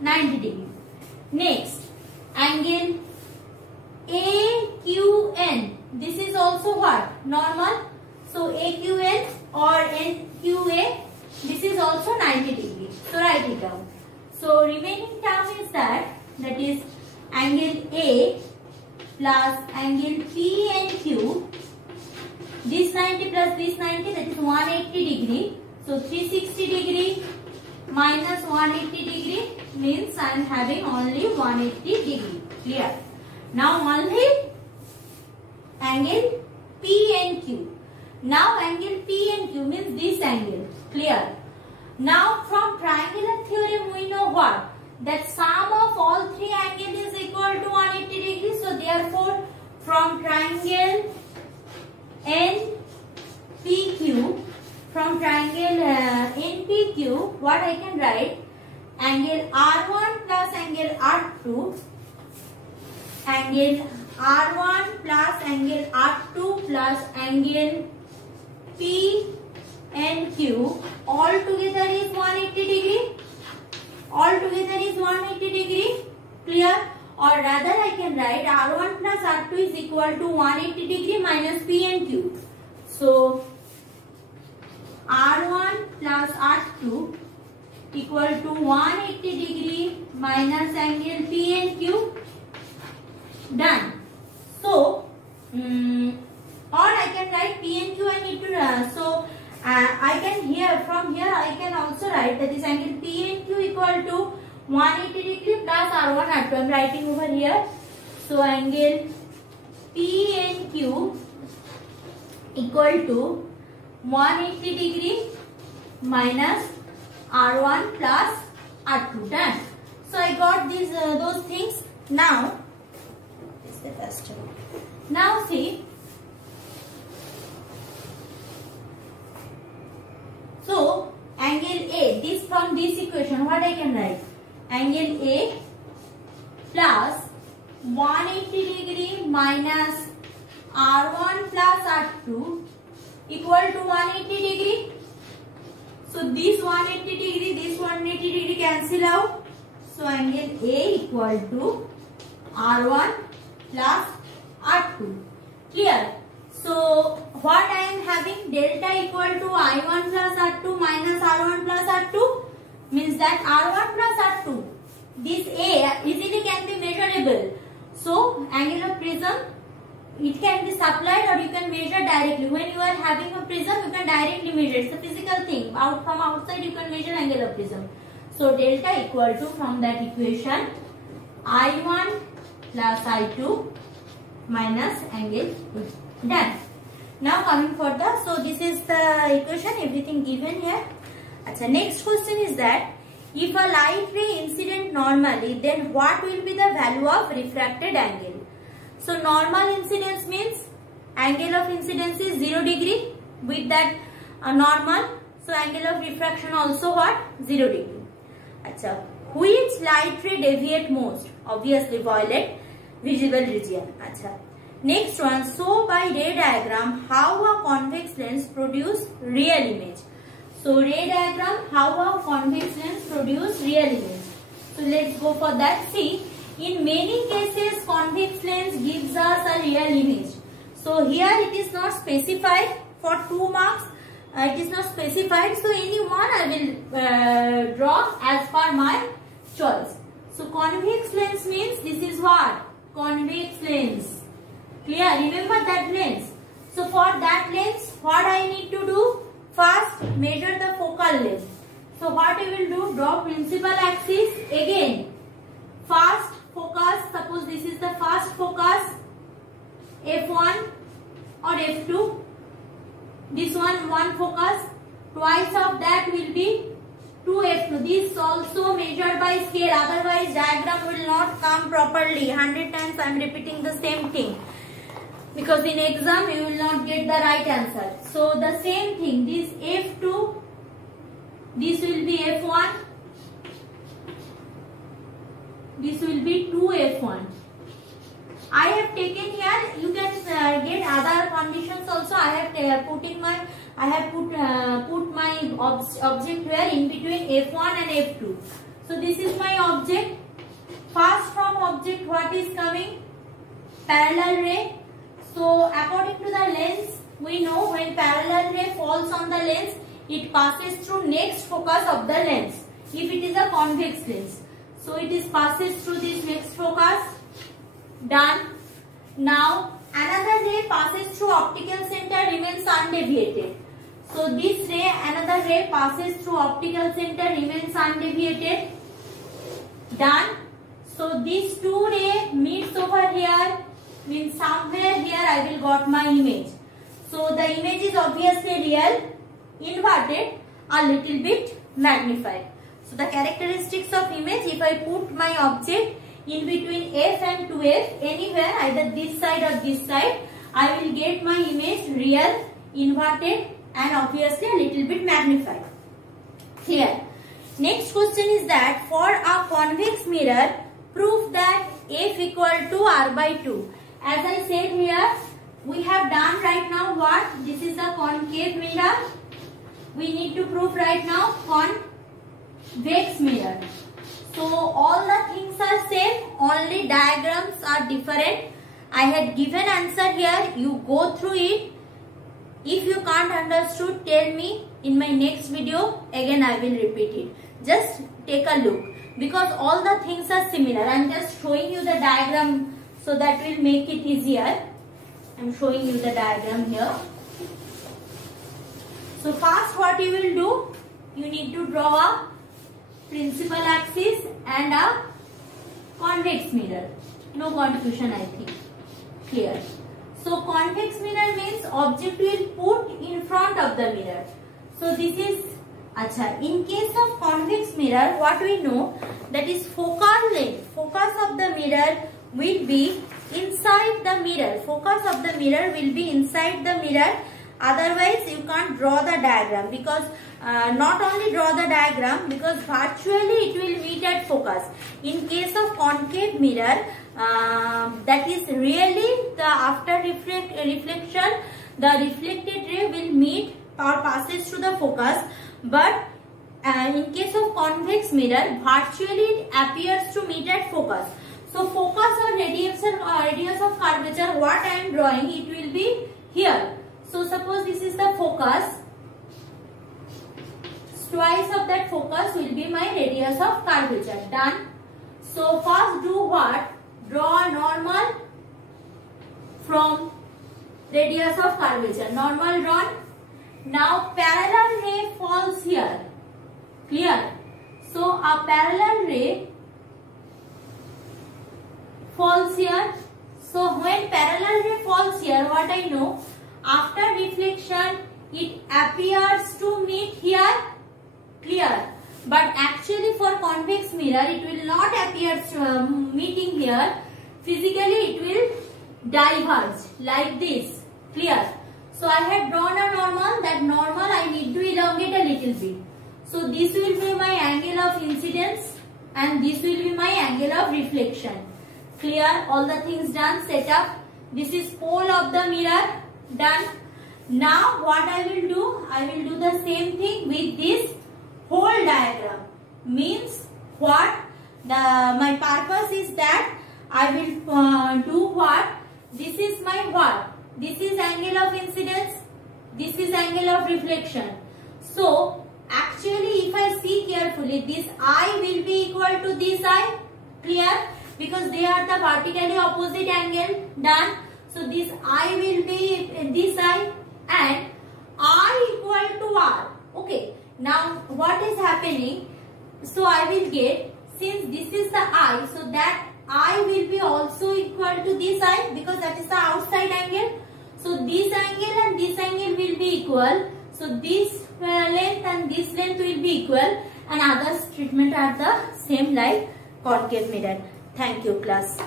90 degree. Next, angle AQN. This is also what? Normal. So AQN or NQA, this is also 90 degree. So write it down. So remaining term is that is angle A plus angle PNQ. This 90 plus this 90, that is 180 degree. So 360 degree minus 180 degree means I am having only 180 degree. Clear? Now only angle P and Q. Now angle P and Q means this angle. Clear? Now from triangular theorem we know what? That sum of all three angles is equal to 180 degrees. So therefore from triangle NPQ, from triangle NPQ, what I can write? Angle R1 plus angle R2, angle R1 plus angle R2 plus angle P and Q all together is 180 degree. All together is 180 degree. Clear? Or rather I can write R1 plus R2 is equal to 180 degree minus P and Q. So R1 plus R2 equal to 180 degree minus angle P and Q. Done. So or I can write P and Q I need to I can from here I can also write that is angle P and Q equal to 180 degree plus R1 R2. I am writing over here. So angle P and Q equal to 180 degree minus R1 plus R2. Done. So I got these those things. Now is the first one. Now see. So angle A, this from this equation, what I can write? Angle A plus 180 degree minus R1 plus R2 equal to 180 degree. So this 180 degree, this 180 degree cancel out. So angle A equal to R1 plus R2. Clear? So what I am having? Delta equal to I1 plus R2 minus R1 plus R2 means that R1 plus R2. This A easily can be measurable. So angle of prism, it can be supplied or you can measure directly. When you are having a prism, you can directly measure. It's a physical thing. From outside you can measure angle of prism. So delta equal to, from that equation, I1 plus I2 minus angle. Done. Now coming further. So this is the equation, everything given here. Achha, next question is that if a light ray incident normally, then what will be the value of refracted angle? So normal incidence means angle of incidence is 0 degree. With that normal, so angle of refraction also what? 0 degree. Achha, which light ray deviate most? Obviously violet visible region. Achha. Next one, so by ray diagram, how a convex lens produce real image. So ray diagram, how a convex lens produce real image. So let's go for that. See, in many cases convex lens gives us a real image. So here it is not specified for 2 marks. It is not specified. So any one I will draw as per my choice. So convex lens means this is what? Convex lens. Clear? Remember that lens. So for that lens, what I need to do? First, measure the focal length. So what I will do? Draw principal axis. Again, first focus. Suppose this is the first focus, F1 or F2. This one focus. Twice of that will be 2F2. This also measured by scale. Otherwise, diagram will not come properly. 100 times I am repeating the same thing. Because in exam you will not get the right answer. So the same thing, this F2, this will be F1, this will be 2F1. I have taken here, you can get other conditions also. I have put my object here in between F1 and F2. So this is my object. First from object, what is coming? Parallel ray. So according to the lens, we know when parallel ray falls on the lens, it passes through next focus of the lens. If it is a convex lens, so it is passes through this next focus. Done. Now another ray passes through optical center, remains undeviated. So this ray, another ray passes through optical center, remains undeviated. Done. So these two rays meets over here, means somewhere here I will got my image. So the image is obviously real, inverted, a little bit magnified. So the characteristics of image, if I put my object in between F and 2F, anywhere, either this side or this side, I will get my image real, inverted and obviously a little bit magnified. Clear? Next question is that for a convex mirror, prove that F equal to R by 2. As I said here, we have done right now what? This is a concave mirror. We need to prove right now convex mirror. So all the things are same, only diagrams are different. I had given answer here, you go through it. If you can't understood, tell me in my next video, again I will repeat it. Just take a look, because all the things are similar. I am just showing you the diagram so that will make it easier. I am showing you the diagram here. So first what you will do, you need to draw a principal axis and a convex mirror. No confusion, I think. Clear. So convex mirror means object will put in front of the mirror. So this is acha. In case of convex mirror, what we know, that is focal length. Focus of the mirror will be inside the mirror. Focus of the mirror will be inside the mirror. Otherwise, you can't draw the diagram, because not only draw the diagram, because virtually it will meet at focus. In case of concave mirror, that is really the after reflection, the reflected ray will meet or passes through the focus. But in case of convex mirror, virtually it appears to meet at focus. So focus or radius of curvature, what I am drawing, it will be here. So suppose this is the focus, twice of that focus will be my radius of curvature. Done. So first do what? Draw a normal from radius of curvature. Normal drawn. Now parallel ray falls here. Clear? So a parallel ray falls here. So when parallel ray falls here, what I know? After reflection, it appears to meet here. Clear? But actually for convex mirror, it will not appear meeting here. Physically, it will diverge like this. Clear? So I have drawn a normal. That normal I need to elongate a little bit. So this will be my angle of incidence and this will be my angle of reflection. Clear? All the things done, set up. This is pole of the mirror. Done. Now what I will do? I will do the same thing with this whole diagram. Means what? My purpose is that I will do what? This is my what? This is angle of incidence. This is angle of reflection. So actually if I see carefully, this eye will be equal to this eye. Clear? Because they are the vertically opposite angle. Done. So this eye will be this eye and R equal to R. Okay. Now what is happening? So I will get, since this is the eye, so that eye will be also equal to this eye, because that is the outside angle. So this angle and this angle will be equal. So this length and this length will be equal, and other treatment are the same like concave mirror. Thank you, class.